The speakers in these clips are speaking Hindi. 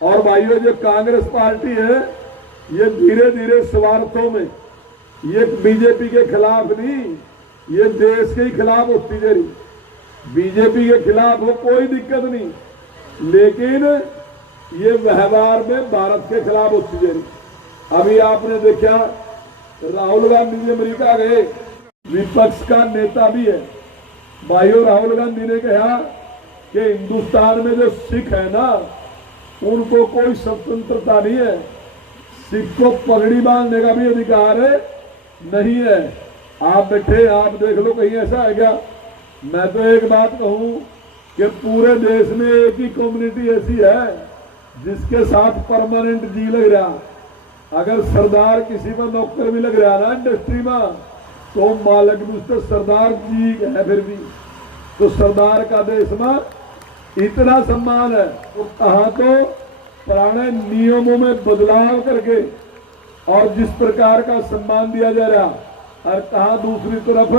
और भाइयों, जो कांग्रेस पार्टी है ये धीरे धीरे स्वार्थों में, ये बीजेपी के खिलाफ नहीं, ये देश के ही खिलाफ होती जा रही। बीजेपी के खिलाफ हो कोई दिक्कत नहीं, लेकिन ये व्यवहार में भारत के खिलाफ होती जा रही। अभी आपने देखा राहुल गांधी जी अमेरिका गए, विपक्ष का नेता भी है। भाइयों, राहुल गांधी ने कहा कि हिंदुस्तान में जो सिख है ना, उनको कोई स्वतंत्रता नहीं है, सिख को पगड़ी बांधने का भी अधिकार नहीं है। आप बैठे, आप देख लो कहीं ऐसा है क्या? मैं तो एक बात कहूं कि पूरे देश में एक ही कम्युनिटी ऐसी है जिसके साथ परमानेंट जी लग रहा। अगर सरदार किसी में नौकर भी लग रहा ना इंडस्ट्री में, तो मालिक भी उससे सरदार जी है। फिर भी तो सरदार का देश में इतना सम्मान है, तो कहाँ तो पुराने नियमों में बदलाव करके और जिस प्रकार का सम्मान दिया जा रहा, और कहा दूसरी तरफ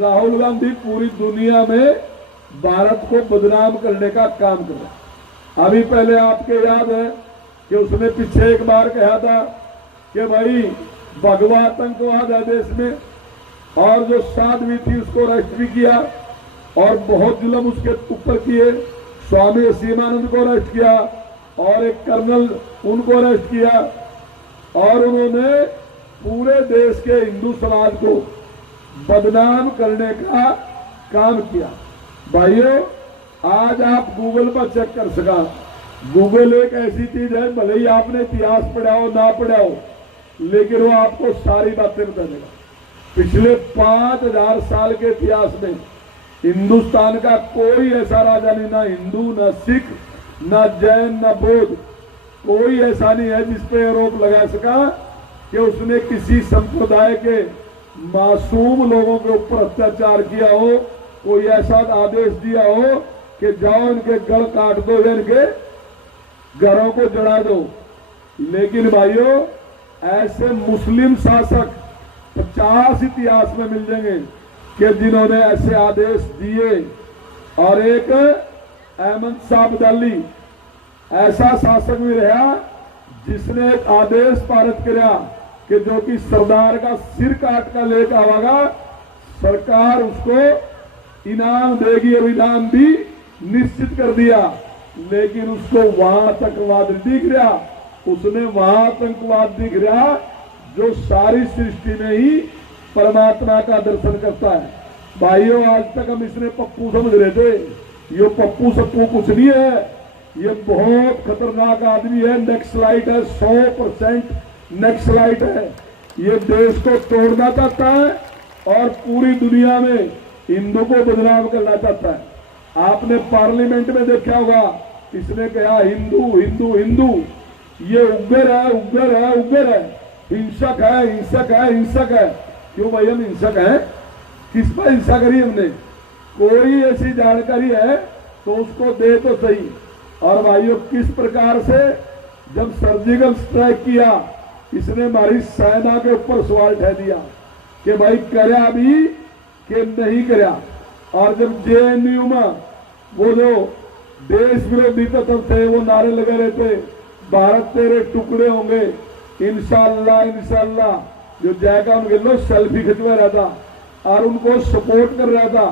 राहुल गांधी पूरी दुनिया में भारत को बदनाम करने का काम कर रहा। अभी पहले आपके याद है कि उसने पीछे एक बार कहा था कि भाई भगवा आतंकवाद है देश में, और जो साध्वी थी उसको अरेस्ट भी किया और बहुत जुल्म उसके ऊपर किए। स्वामी सीमानंद को अरेस्ट किया और एक कर्नल उनको अरेस्ट किया, और उन्होंने पूरे देश के हिंदू समाज को बदनाम करने का काम किया। भाइयों, आज आप गूगल पर चेक कर सका, गूगल एक ऐसी चीज है, भले ही आपने इतिहास पढ़ा हो ना पढ़ा हो, लेकिन वो आपको सारी बातें बता देगा। पिछले 5000 साल के इतिहास में हिंदुस्तान का कोई ऐसा राजा नहीं, ना हिंदू, ना सिख, ना जैन, ना बौद्ध, कोई ऐसा नहीं है जिस पे आरोप लगा सका कि उसने किसी संप्रदाय के मासूम लोगों के ऊपर अत्याचार किया हो, कोई ऐसा आदेश दिया हो कि जाओ इनके गढ़ काट दो या इनके घरों को जड़ा दो। लेकिन भाइयों, ऐसे मुस्लिम शासक 50 इतिहास में मिल जाएंगे कि जिन्होंने ऐसे आदेश दिए। और एक अहमद शाह अब्दाली ऐसा शासक भी रहा जिसने एक आदेश पारित किया कि जो कि सरदार का सिर काट कर लेकर आवागा, सरकार उसको इनाम देगी, और इनाम भी निश्चित कर दिया। लेकिन उसको वहां आतंकवाद दिख रहा, उसने वहां आतंकवाद दिख रहा जो सारी सृष्टि में ही परमात्मा का दर्शन करता है। भाइयों, आज तक हम इसने पप्पू समझ रहे थे, ये पप्पू सप्पू कुछ नहीं है, ये बहुत खतरनाक आदमी है, नक्सलाइट है, 100% नक्सलाइट है। ये देश को तोड़ना चाहता है और पूरी दुनिया में हिंदू को बदनाम करना चाहता है। आपने पार्लियामेंट में देखा होगा, इसने कहा हिंदू हिंदू हिंदू, ये उग्र है, उग्र है, उग्र है, हिंसक है, हिंसक है, हिंसक है। क्यों भाई हम हिंसक हैं? किस पर हिंसा करी हमने? कोई ऐसी जानकारी है तो उसको दे तो सही। और भाइयों, किस प्रकार से जब सर्जिकल स्ट्राइक किया, इसने हमारी सेना के ऊपर सवाल उठा दिया कि भाई करया भी कि नहीं करया। और जब जेएनयू में वो जो देश विरोधी तत्व थे वो नारे लगा रहे थे, भारत तेरे टुकड़े होंगे, इंशाअल्लाह इंशाअल्लाह, जो जाएगा उनके लोग सेल्फी खिंचवा रहा था और उनको सपोर्ट कर रहा था।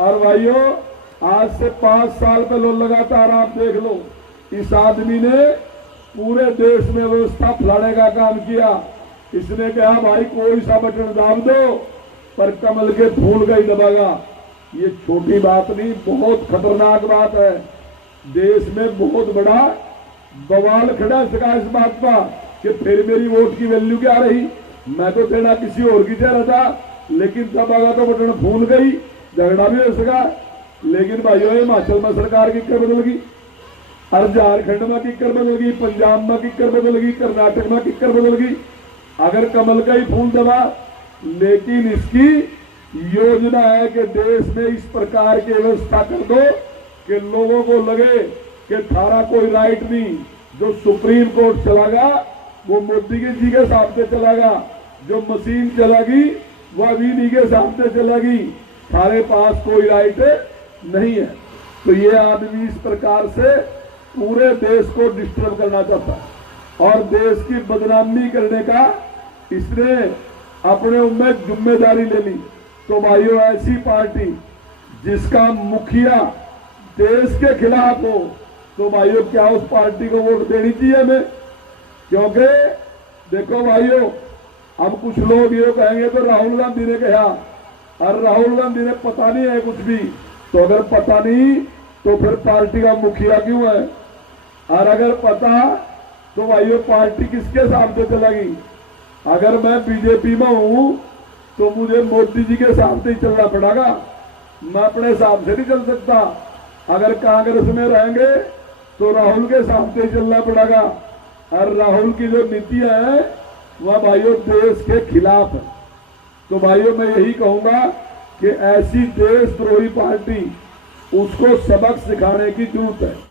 और भाइयों, आज से 5 साल पहले लगातार आप देख लो, इस आदमी ने पूरे देश में व्यवस्था फैलाने का काम किया। इसने कहा भाई कोई सा बटन दाब दो पर कमल के फूल का ही दबागा। ये छोटी बात नहीं, बहुत खतरनाक बात है। देश में बहुत बड़ा बवाल खड़ा सका इस बात का कि फिर मेरी वोट की वैल्यू क्या रही, मैं तो देना किसी और की चाह रहा था, लेकिन दबागा तो बटन फूल गई, झगड़ा भी हो सका। लेकिन भाइयों, हिमाचल में सरकार की कर बदल गई, और झारखंड में किक्कर बदल गई, पंजाब में किक्कर बदल गई, कर्नाटक में किक्कर बदल गई। अगर कमल का ही फूल दबा, लेकिन इसकी योजना है कि देश में इस प्रकार की व्यवस्था कर दो कि लोगों को लगे कि थारा कोई राइट नहीं। जो सुप्रीम कोर्ट चलागा वो मोदी जी के सामने चलागा, जो मशीन चलागी वह भी के सामने चलागी, थारे पास कोई राइट नहीं है। तो ये आदमी इस प्रकार से पूरे देश को डिस्टर्ब करना चाहता है और देश की बदनामी करने का इसने अपने उम्र जिम्मेदारी ले ली। तो भाइयों, ऐसी पार्टी जिसका मुखिया देश के खिलाफ हो, तो भाइयों क्या उस पार्टी को वोट देनी चाहिए हमें? क्योंकि देखो भाइयों, अब कुछ लोग ये कहेंगे तो राहुल गांधी ने कहा, और राहुल गांधी ने पता नहीं है कुछ भी। तो अगर पता नहीं तो फिर पार्टी का मुखिया क्यों है? और अगर पता तो भाइयों पार्टी किसके सामने चलेगी? अगर मैं बीजेपी में हूं तो मुझे मोदी जी के सामने ही चलना पड़ेगा, मैं अपने हिसाब से नहीं चल सकता। अगर कांग्रेस में रहेंगे तो राहुल के सामने ही चलना पड़ेगा, और राहुल की जो नीतियां हैं वह भाइयों देश के खिलाफ है। तो भाइयों मैं यही कहूंगा कि ऐसी देशद्रोही पार्टी उसको सबक सिखाने की जरूरत है।